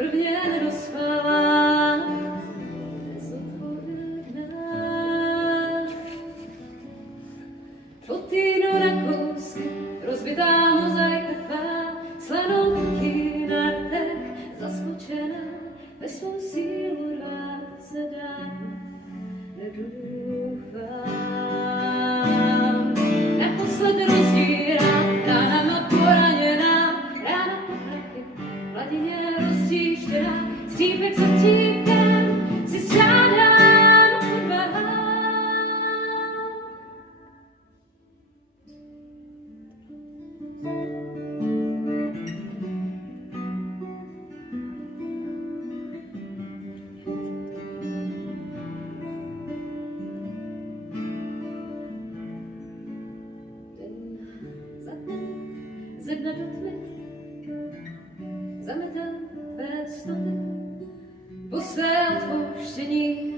prvně nedospala, nezodpovědná. Po týdnu na kousky rozbitá mozaika tvá, slanouky na rtech zaskočená, ve svou sílu rvát se dá, nedoufám. Naposled rozdírá, ránama poraněná, rána po mraky, v hladině roztříštěná, střípek za střípkem si strádám odvahám. Ze dne do tmy zametal tvé stopy, po své odpouštění